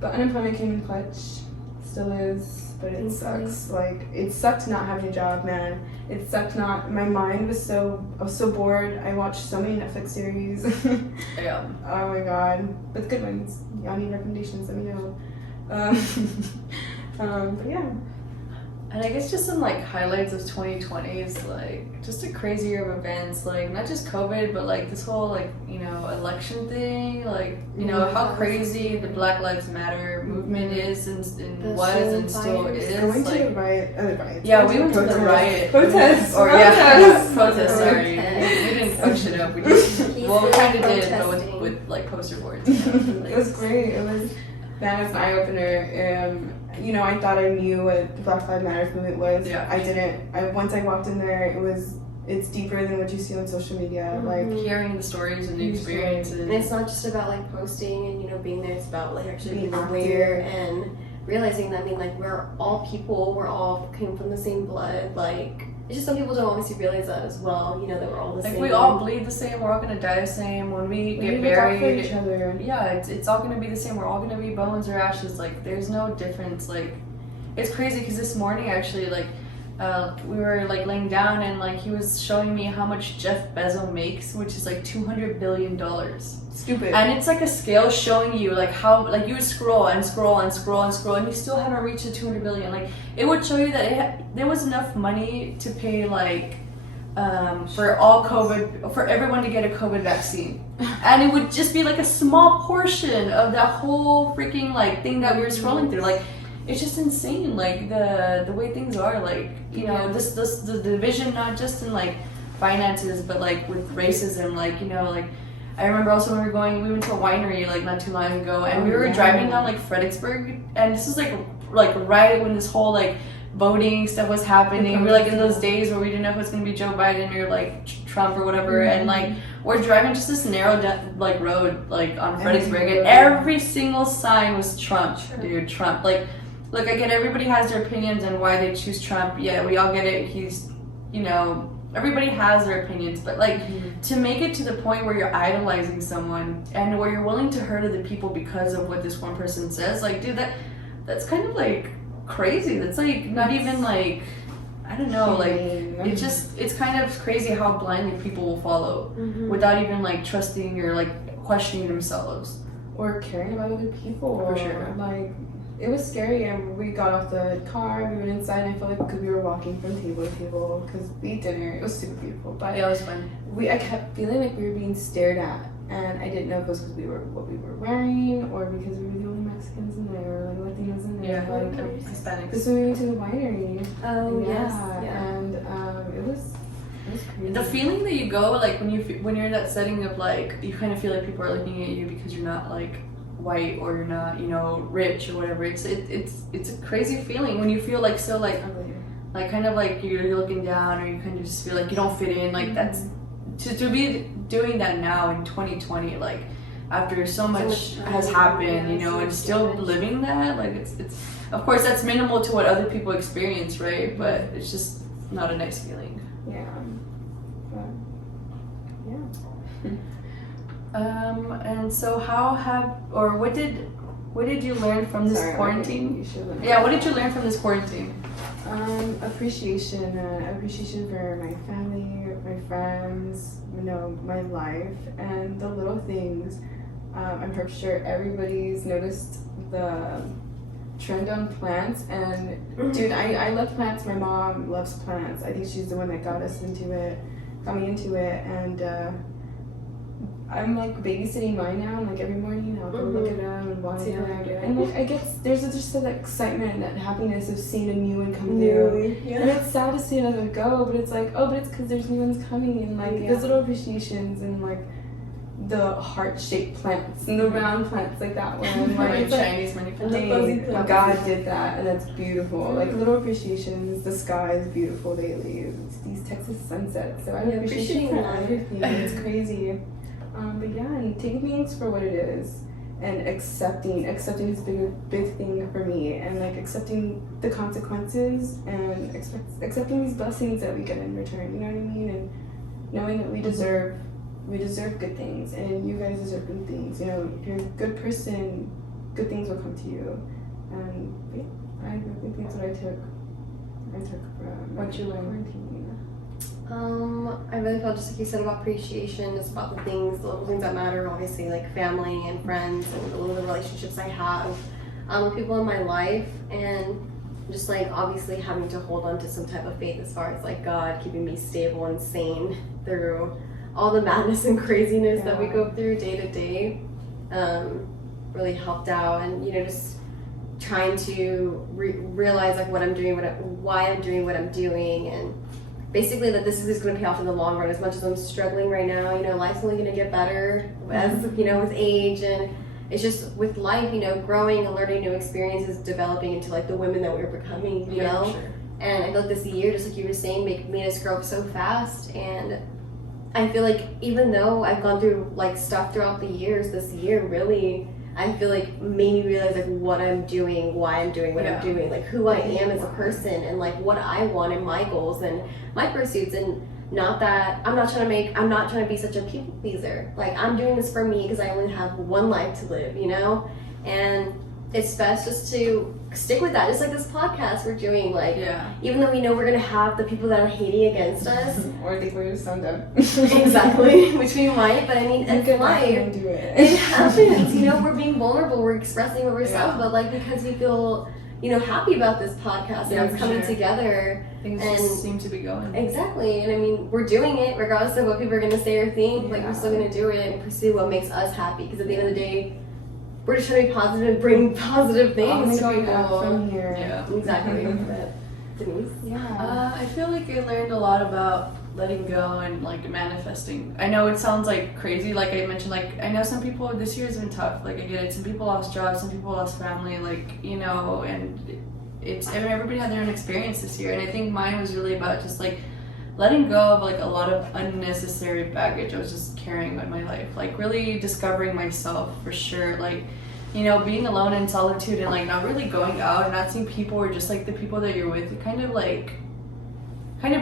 But unemployment came in clutch, still is, but it sucks. It sucked not having a job, man. It sucked not, I was so bored. I watched so many Netflix series. Yeah. Oh my god. But the good ones. Y'all need recommendations, let me know. But yeah. And I guess just some highlights of 2020 is just a crazy year of events, not just COVID, but this whole election thing, how crazy the Black Lives Matter movement is and was and still is. I went to the riot. Yeah, we went to the riot. Protest. Protest, sorry. We didn't fuck shit up. We just, we kind of did, but with poster boards. It was great. That was an eye-opener. I thought I knew what the Black Lives Matter movement was. Yeah. I didn't. Once I walked in there, it's deeper than what you see on social media. Hearing the stories and the experiences. And it's not just about posting and being there. It's about actually being aware and realizing that we're all people. We're all came from the same blood. It's just some people don't obviously realize that as well. That we're all the same. We all bleed the same. We're all gonna die the same. When we get buried, each other. Yeah, it's all gonna be the same. We're all gonna be bones or ashes. There's no difference. It's crazy because this morning actually, we were laying down and he was showing me how much Jeff Bezos makes, which is $200 billion. Stupid. And it's a scale showing you how you would scroll and scroll and scroll and scroll and you still haven't reached the 200 billion. It would show you that there was enough money to pay for all COVID, for everyone to get a COVID vaccine. And it would just be like a small portion of that whole freaking like thing that we were scrolling through. Like, it's just insane, like the way things are, like, you know, this the division, not just in like finances, but like with racism, like, you know, like I remember also when we went to a winery like not too long ago, and we were driving down like Fredericksburg, and this is like right when this whole like voting stuff was happening. We were like in those days where we didn't know if it was gonna be Joe Biden or like Trump or whatever, and like we're driving just this narrow like road like on Fredericksburg, and every single sign was Trump, dude, Trump. Like, look, I get everybody has their opinions on why they choose Trump. Yeah, we all get it. He's, you know, everybody has their opinions, but like to make it to the point where you're idolizing someone and where you're willing to hurt other people because of what this one person says, like, dude, that's kind of like crazy. That's like not even like, I don't know, like it's kind of crazy how blindly people will follow without even like trusting or like questioning themselves or caring about other people. For sure. Like, it was scary, and we got off the car, we went inside, and I felt like because we were walking from table to table because we ate dinner, it was super beautiful, but yeah, it was fun. I kept feeling like we were being stared at, and I didn't know if it was because what we were wearing, or because we were the only Mexicans in there, or like Latinos in there. Yeah, like Hispanics. this when we went to the winery. Oh, yes. Yeah. And it was crazy. The feeling that you go, like when you're in that setting of like, you kind of feel like people are looking at you because you're not like white or you're not, you know, rich or whatever. It's a crazy feeling when you feel like so like kind of like you're looking down, or you kind of just feel like you don't fit in. Like that's to be doing that now in 2020, like after so much has happened, you know, and still living that, like it's of course that's minimal to what other people experience, right? But it's just not a nice feeling. Yeah. But, yeah. And so what did you learn from this quarantine? Yeah, what did you learn from this quarantine? Appreciation for my family, my friends, you know, my life, and the little things. I'm pretty sure everybody's noticed the trend on plants, and dude, I love plants. My mom loves plants. I think she's the one that got me into it, and I'm like babysitting mine now, and like every morning I'll go look at them and water them, and like I guess there's just that excitement and that happiness of seeing a new one come through. And it's sad to see another go, but it's like, oh, but it's because there's new ones coming, and like those little appreciations, and like the heart-shaped plants and the round plants like that one. Like, it's Chinese like, God did that, and that's beautiful. Like little appreciations. The sky is beautiful daily. It's these Texas sunsets. So I appreciate you for everything. It's crazy. But yeah, and taking things for what it is, and accepting is a big thing for me, and like accepting the consequences, and accepting these blessings that we get in return. You know what I mean? And knowing that we deserve good things, and you guys deserve good things. You know, if you're a good person, good things will come to you. And yeah, I think that's what I took from what you learned. Quarantine. I really felt just like you said about appreciation. It's about the little things that matter, obviously, like family and friends and the little relationships I have with people in my life, and just like obviously having to hold on to some type of faith as far as like God keeping me stable and sane through all the madness and craziness that we go through day to day. Really helped out, and you know, just trying to realize like what I'm doing, why I'm doing what I'm doing, and basically that this is going to pay off in the long run. As much as I'm struggling right now, you know, life's only going to get better as, you know, with age, and it's just with life, you know, growing and learning new experiences, developing into like the women that we're becoming, you know. Sure. And I feel like this year, just like you were saying, made us grow up so fast. And I feel like even though I've gone through like stuff throughout the years, this year really, I feel like made me realize like what I'm doing, why I'm doing what I'm doing, like who I am as a person, and like what I want and my goals and my pursuits. And not that I'm not trying to be such a people pleaser. Like I'm doing this for me because I only have one life to live, you know? And it's best just to stick with that. Just like this podcast we're doing, like even though we know we're gonna have the people that are hating against us, or think we're just dumb. exactly, which we might. But I mean, it's life. Do it. It happens. You know, we're being vulnerable. We're expressing what we're saying, but like because we feel, happy about this podcast and it's coming together. Things just seem to be going. Exactly. And I mean, we're doing it regardless of what people are going to say or think. Like, we're still going to do it and pursue what makes us happy. Because at the end of the day, we're just trying to be positive and bring positive things to people. From here. Yeah, exactly. Denise? Yeah. I feel like I learned a lot about letting go and like manifesting. I know it sounds like crazy, like I mentioned, like I know some people, this year has been tough, like I get it, some people lost jobs, some people lost family, like, and everybody had their own experience this year, and I think mine was really about just like letting go of like a lot of unnecessary baggage I was just carrying in my life, like really discovering myself for sure, like being alone in solitude and like not really going out and not seeing people or just like the people that you're with, it kind of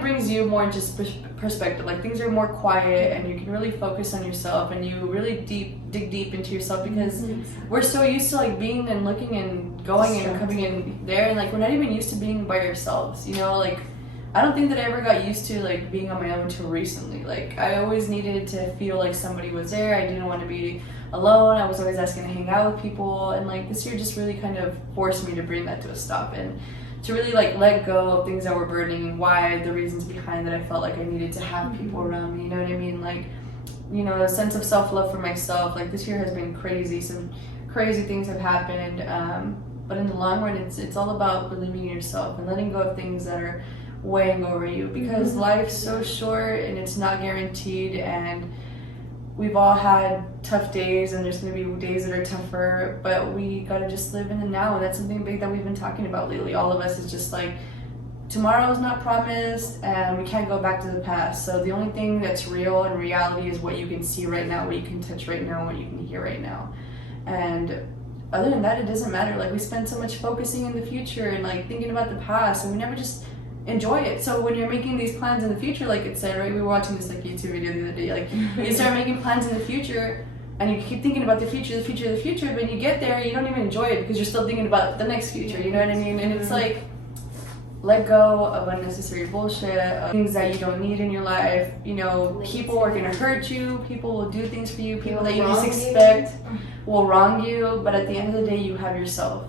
brings you more just perspective, like things are more quiet and you can really focus on yourself and you really dig deep into yourself, because we're so used to like being and looking and going and coming in there, and like we're not even used to being by ourselves, like I don't think that I ever got used to like being on my own until recently. Like I always needed to feel like somebody was there. I didn't want to be alone. I was always asking to hang out with people, and like this year just really kind of forced me to bring that to a stop and to really like let go of things that were burdening and why the reasons behind that I felt like I needed to have people around me, you know what I mean? Like, a sense of self-love for myself. Like this year has been crazy. Some crazy things have happened. But in the long run, it's all about believing in yourself and letting go of things that are weighing over you, because life's so short and it's not guaranteed, and we've all had tough days and there's going to be days that are tougher, but we got to just live in the now, and that's something big that we've been talking about lately. All of us is just like, tomorrow is not promised and we can't go back to the past, so the only thing that's real in reality is what you can see right now, what you can touch right now, what you can hear right now. And other than that, it doesn't matter. Like we spend so much focusing in the future and like thinking about the past, and we never just enjoy it. So when you're making these plans in the future, like it said, right, we were watching this like YouTube video the other day, like you start making plans in the future and you keep thinking about the future, but you get there and you don't even enjoy it because you're still thinking about the next future, you know what I mean? And it's like, let go of unnecessary bullshit, of things that you don't need in your life. People are gonna hurt you, people will do things for you, people that you least expect will wrong you, but at the end of the day, you have yourself.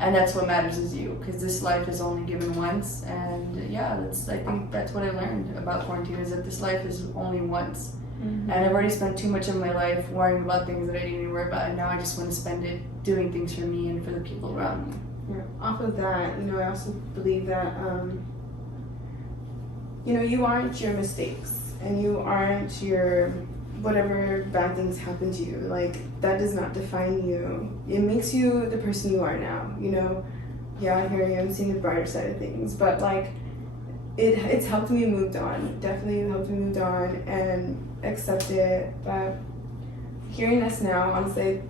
And that's what matters, is you, because this life is only given once. And yeah, I think that's what I learned about quarantine, is that this life is only once. And I've already spent too much of my life worrying about things that I didn't even worry about, and now I just want to spend it doing things for me and for the people around me. Yeah. Off of that, I also believe that you aren't your mistakes, and you aren't your whatever bad things happen to you. Like, that does not define you. It makes you the person you are now, Yeah, here I am seeing the brighter side of things, but like it's helped me move on. Definitely helped me move on and accept it. But hearing us now, honestly,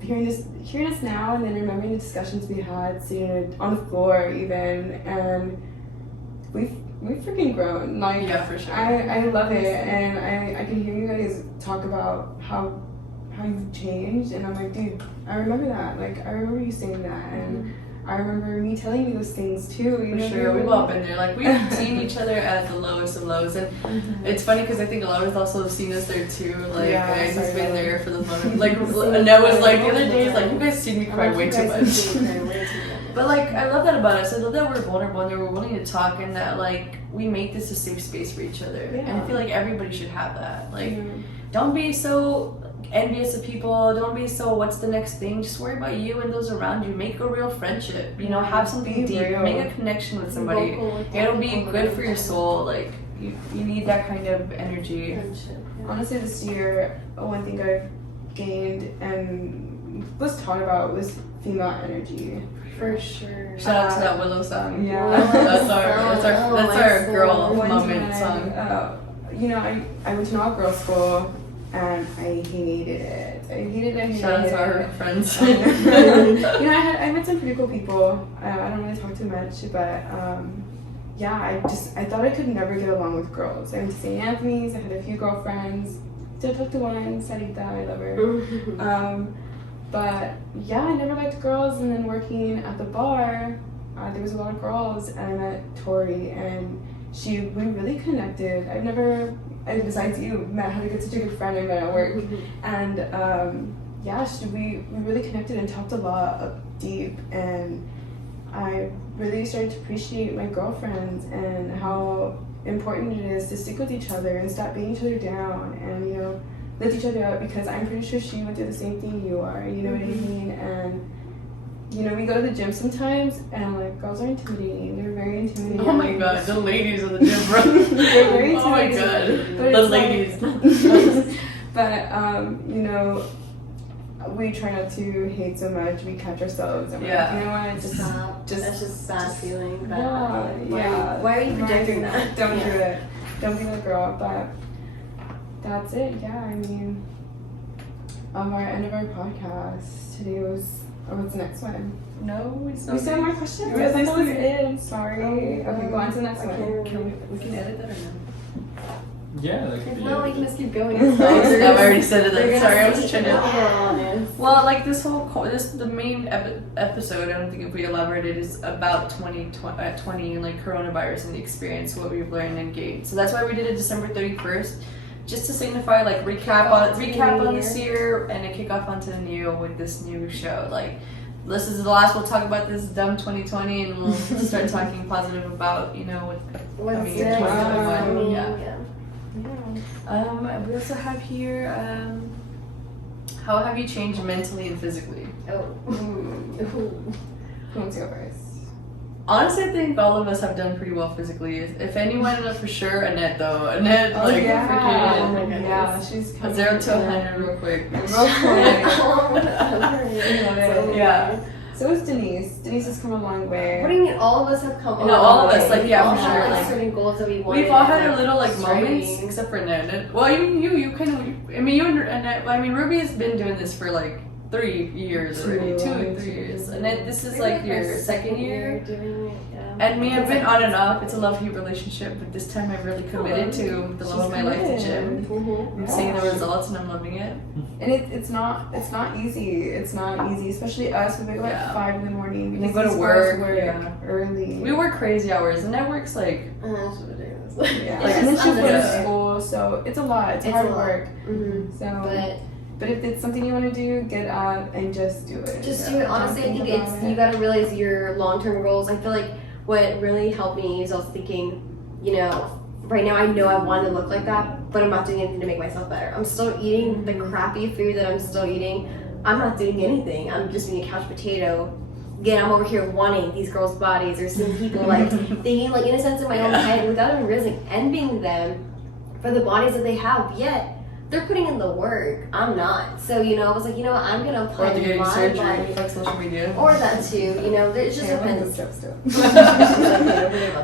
hearing us now and then remembering the discussions we had, sitting on the floor even, and we've freaking grown. Like, yeah, for sure. I love it, and I can hear you guys talk about how you've changed, and I'm like, dude, I remember that. Like, I remember you saying that, and I remember me telling you those things too. For sure, we've all been there. Like, we've seen each other at the lowest of lows, and it's funny because I think a lot of us also have seen us there too. Like, I've just been there for those moments. Like, Annette was like the other day, like, you guys seen me cry way too much. But like, I love that about us. I love that we're vulnerable and that we're willing to talk, and that like we make this a safe space for each other. Yeah. And I feel like everybody should have that. Like, don't be so envious of people. Don't be so what's the next thing. Just worry about you and those around you. Make a real friendship. Have something deep. Make a connection with somebody. It'll be good for your soul. Like, you need that kind of energy. Honestly, this year, one thing I've gained and was taught about was female energy. For sure. Shout out to that Willow song. Yeah. That's our girl moment song. I went to an all-girl school and I hated it. Shout out to our friends. I met some pretty cool people. I don't really talk too much, but I thought I could never get along with girls. I went to St. Anthony's. I had a few girlfriends. Still talk to one, Sarita, I love her. But yeah, I never liked girls, and then working at the bar, there was a lot of girls, and I met Tori, and we really connected. I've never, besides you, met how to get such a good friend I met at work, and we really connected and talked a lot deep, and I really started to appreciate my girlfriends and how important it is to stick with each other and stop beating each other down and, you know, lift each other up, because I'm pretty sure she went through the same thing you are, you know what I mean? And, you know, we go to the gym sometimes and I'm like, girls are intimidating. They're very intimidating. Oh my god, the ladies in the gym, bro. They're very intimidating. Oh my god, But the it's ladies. But, you know, we try not to hate so much. We catch ourselves and we're like, you know what, just Stop. That's just bad feeling. Bad yeah, feeling. yeah. Why are you projecting that? Don't do it. Don't be that girl. But that's it. Yeah, I mean, our end of our podcast today was. Oh, what's the next one? No, it's We not. still have more questions. Yes, That was we it. I'm sorry. Okay, go on to the next one. We can edit that or no? Yeah, that could If be not, we it. can just keep going. No, I already said They're it. gonna Sorry, I was see trying to. it. Well, like this whole the main episode, I don't think if we elaborated, is about 2020 and like coronavirus and the experience, what we've learned and gained. So that's why we did it December 31st, just to signify like recap on this year and a kickoff onto the new with this new show. Like this is the last we'll talk about this dumb 2020, and we'll start talking positive about, you know, What's coming in next? 2021. Yeah. Yeah. We also have here, how have you changed mentally and physically? Oh. Who wants to go first? Honestly, I think all of us have done pretty well physically. If anyone, for sure, Annette though. Annette, Oh, like, yeah. Oh my freaking goodness. Yeah, she's a coming 0 to in. 100 real quick. Yeah. So is Denise. Denise has come a long way. What do you mean all of us have come No, all of us, like, yeah, all for have, sure, like, like, certain goals that we wanted. We've all had our little like striving. moments, except for Annette. Well, you kind of. I mean, you and Annette. I mean, Ruby has been doing this for like 3 years already, 2 or 3 years. Annette, this is like your second year. Doing it, yeah. And me, I've been on and off. It's a love-hate relationship, but this time I've really committed to the love of my life, the gym. Mm-hmm. I'm seeing the results and I'm loving it. And it's not easy. It's not easy, especially us. We wake up Yeah. at 5 in the morning. We because go to these work, girls yeah. early. We work crazy hours, and that works like That's ridiculous. Yeah, Like, and then it's she go to yeah. school, so it's a lot. It's It's hard a lot. work. Mm-hmm. So, but if it's something you want to do, get up and just do it. Just Yeah. do it. Honestly, I Don't think about it's it. you gotta realize your long-term goals. I feel like what really helped me is I was thinking, you know, right now I know I want to look like that, but I'm not doing anything to make myself better. I'm still eating the crappy food that I'm still eating. I'm not doing anything. I'm just being a couch potato. Again, I'm over here wanting these girls' bodies or seeing people like thinking like in a sense in my own head without even realizing envying them for the bodies that they have. Yet they're putting in the work. I'm not. So, you know, I was like, you know what, I'm gonna or apply to getting my surgery, body. like social media. Or that too, you know, it just Yeah, one of depends. those jokes too.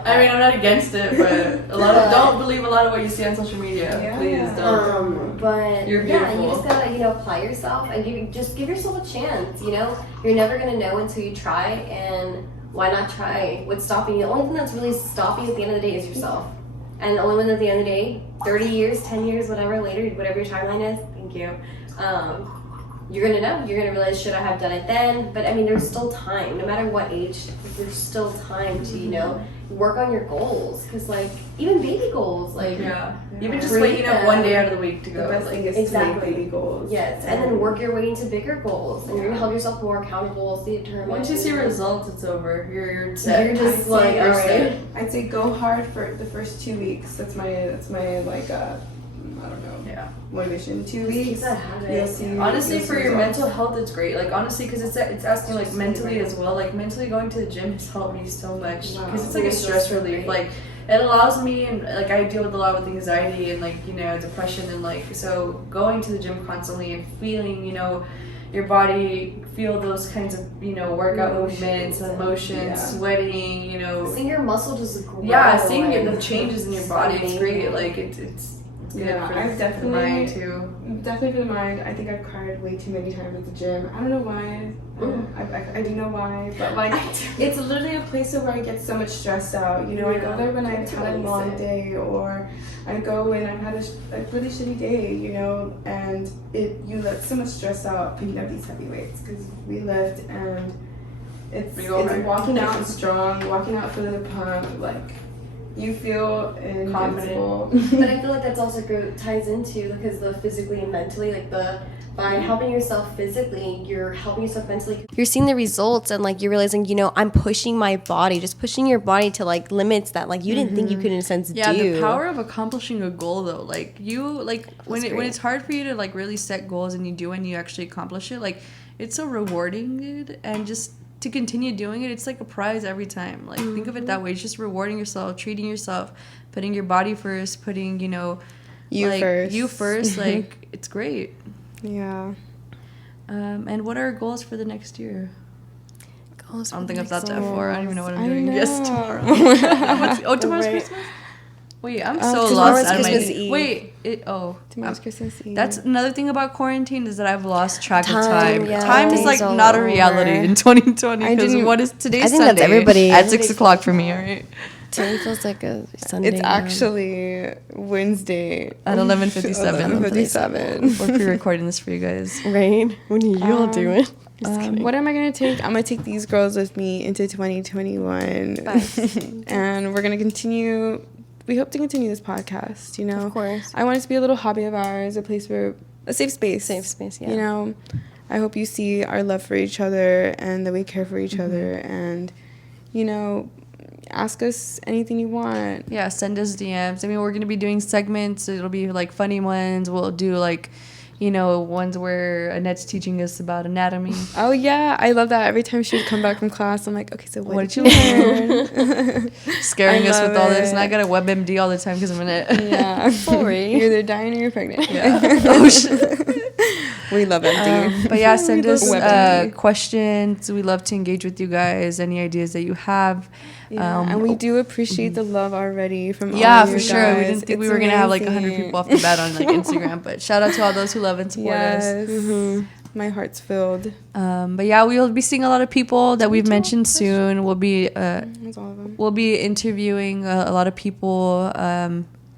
I mean, I'm not against it, but a lot of don't believe a lot of what you see on social media. Yeah. Please don't. But You're yeah, beautiful. you just gotta, you know, apply yourself and just give yourself a chance. You know, you're never gonna know until you try, and why not try? What's stopping you? The only thing that's really stopping you at the end of the day is yourself. And the only one at the end of the day, 30 years, 10 years, whatever later, whatever your timeline is, thank you. You're gonna know. You're gonna realize, should I have done it then? But I mean, there's still time. No matter what age, there's still time to, you know, work on your goals. Cause like even baby goals, like Yeah. Even just Create waking up them. one day out of the week to The go. best Like, thing is Exactly. to make baby goals. yes, and then work your way into bigger goals, and you're gonna hold yourself more accountable. See determined. once you see results, it's over. You're set. You're just I'd like, say- all you're right. set. I'd say go hard for the first 2 weeks. That's my like I don't know, Yeah. motivation. 2 Just keep weeks. that habit. You'll see. Honestly, you'll see for your results. mental health, it's great. Like honestly, because it's asking like mentally as well. Like mentally going to the gym has helped me so much Wow. because it's like a Mental stress is relief. great. Like it allows me, and like I deal with a lot with anxiety and like, you know, depression, and like so going to the gym constantly and feeling, you know, your body feel those kinds of, you know, workout movements, emotions, Yeah. sweating, you know. Seeing your muscle just grow. Yeah, seeing like, the changes in your body, it's great. Like it's good Yeah, for, I've for the mind definitely- too. Definitely for the mind. I think I've cried way too many times at the gym. I don't know why. I do know why, but like it's literally a place where I get so much stress out. You know, I go there when I've had a long day, or I go when I've had a really shitty day. You know, and you let so much stress out picking up these heavy weights because we lift, and it's We go hard. walking out strong, walking out feeling the pump, like. You feel invincible. But I feel like that's also ties into because the physically and mentally, like by helping yourself physically, you're helping yourself mentally. You're seeing the results and like you're realizing, I'm pushing my body, just pushing your body to like limits that like you didn't think you could in a sense do. Yeah, the power of accomplishing a goal though, like when it's hard for you to like really set goals and you do and you actually accomplish it, like it's so rewarding, dude, and just to continue doing it, it's like a prize every time. Like think of it that way. It's just rewarding yourself, treating yourself, putting your body first, putting you first. Like it's great. Yeah. And what are our goals for the next year? I don't think I've thought that far. I don't even know what I'm doing. know. Yes, tomorrow. Tomorrow's Christmas? Wait, I'm so tomorrow's lost out of my... Christmas Eve. Wait, Tomorrow's Christmas Eve. That's another thing about quarantine is that I've lost track of time. Yeah. Time is like not a reality in 2020 because what is today's I think Sunday? that's everybody. At 6 o'clock for me, alright? Today feels like a Sunday. It's actually Wednesday At 11:57. 11:57. We're pre-recording this for you guys. Right? What are you all doing? What am I going to take? I'm going to take these girls with me into 2021. And we're going to continue. We hope to continue this podcast, Of course. I want it to be a little hobby of ours, a place where, a safe space. Safe space, yeah. I hope you see our love for each other and that we care for each other and, ask us anything you want. Yeah, send us DMs. I mean, we're going to be doing segments. It'll be like funny ones. We'll do like, ones where Annette's teaching us about anatomy. Oh, yeah. I love that. Every time she would come back from class, I'm like, okay, so what did you learn? Scaring us with all this. And I got a WebMD all the time because I'm in it. Yeah. Sorry. You're either dying or you're pregnant. Yeah. Oh, shit. We love MD. But yeah, send us WebMD. questions. We love to engage with you guys. Any ideas that you have. Yeah, and we do appreciate the love already from all Yeah, you for sure. guys. We didn't think It's we were going to have like 100 amazing. people off the bat on like Instagram. But shout out to all those who love and support us. My heart's filled. But yeah, we'll be seeing a lot of people that we've mentioned soon. We'll be That's all of them. we'll be interviewing a lot of people,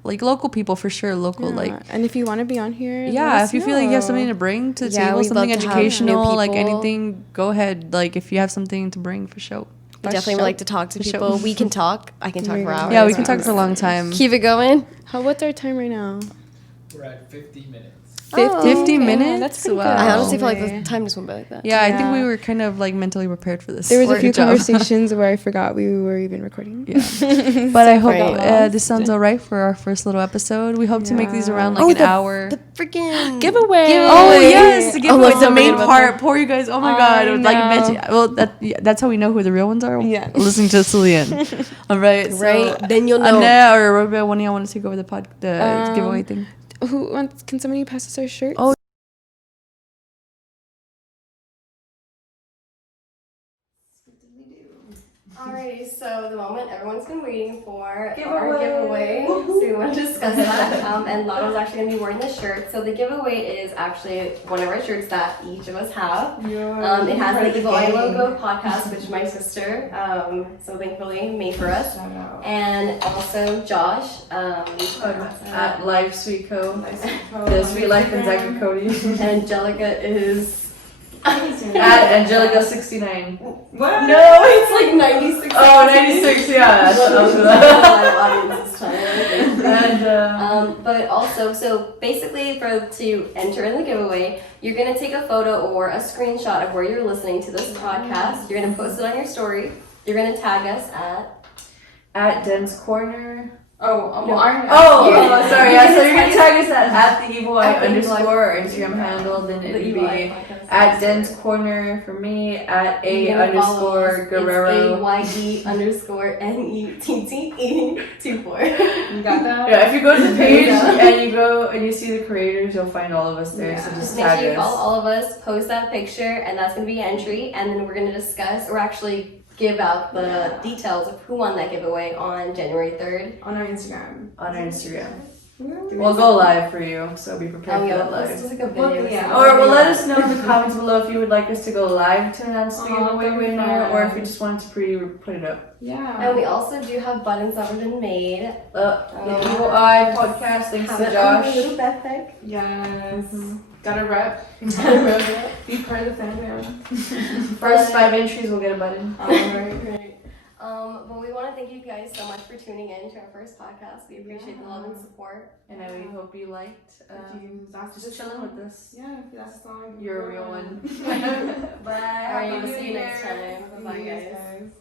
like local people for sure. And if you want to be on here, yeah, if you feel like you have something to bring to the table, we'd something love to have educational, new like people. anything, go ahead. Like if you have something to bring, for sure. We definitely would like to talk to people. We can talk. I can talk for hours. Yeah, we can talk for a long time. Keep it going. What's our time right now? We're at 50 minutes. 50 minutes? That's pretty Wow. good. I honestly feel like the time just went by like that. Yeah, I think we were kind of like mentally prepared for this. There was a Good few job. conversations where I forgot we were even recording. Yeah. But I hope Right. this sounds all right for our first little episode. We hour. To make these around like an hour. The freaking Giveaway. Oh yes, the giveaway. Almost The main forgot about part. Poor you guys. Oh my god. I Like know. mention. Well, that's how we know who the real ones are. Yeah. Listening to Cillian. All right. right. So, Then you'll know. Annette or Robert, one of y'all want to take over the giveaway thing? Who wants? Can somebody pass us our shirts? Oh. Alrighty, so the moment everyone's been waiting for our giveaway. So we want to discuss that. And Lotto's actually going to be wearing this shirt. So the giveaway is actually one of our shirts that each of us have. It has the Evil Eye logo podcast, which is my sister. So thankfully made for us. And also Josh. At Life Sweet Co. The Sweet Life and Zach and Cody. And Angelica is. At Angelica69. What? No, it's like 96. Oh, 96, yeah. And but also, so basically, to enter in the giveaway, you're gonna take a photo or a screenshot of where you're listening to this podcast. You're gonna post it on your story. You're gonna tag us At Den's Corner. sorry. Sorry. Yeah, so you're gonna tag us at the Evil Eye At the Evil Eye. underscore our Instagram handle. Then The it'd Evil be Eye podcast. at Den's Corner for me. At You A gotta follow underscore us. Guerrero. It's AYE_NETTE24. You got that? Yeah, if you go to the page Yeah. and you go and you see the creators, you'll find all of us there. So just Make tag sure you follow us. all of us, post that picture, and that's going to be an entry. And then we're going to discuss, or actually give out the details of who won that giveaway on January 3rd. On our Instagram. On our Instagram. We'll go live for you, so be prepared for that Let's live. just like a video. Or let us know in the comments below if you would like us to go live to announce the giveaway that'd be winner, fun. or if you just wanted to put it up. Yeah. And we also do have buttons that have been made. The Evil Eye podcast, thanks Have to it on a Josh. little backpack. Yes. Gotta rep. Be part of the family. First 5 entries will get a button. Alright. But we want to thank you guys so much for tuning in to our first podcast. We appreciate the love and support. And we hope you liked just chilling with us. Yeah, that's the song. You're a real one. Bye. Alright, we'll see you next time. Bye, guys.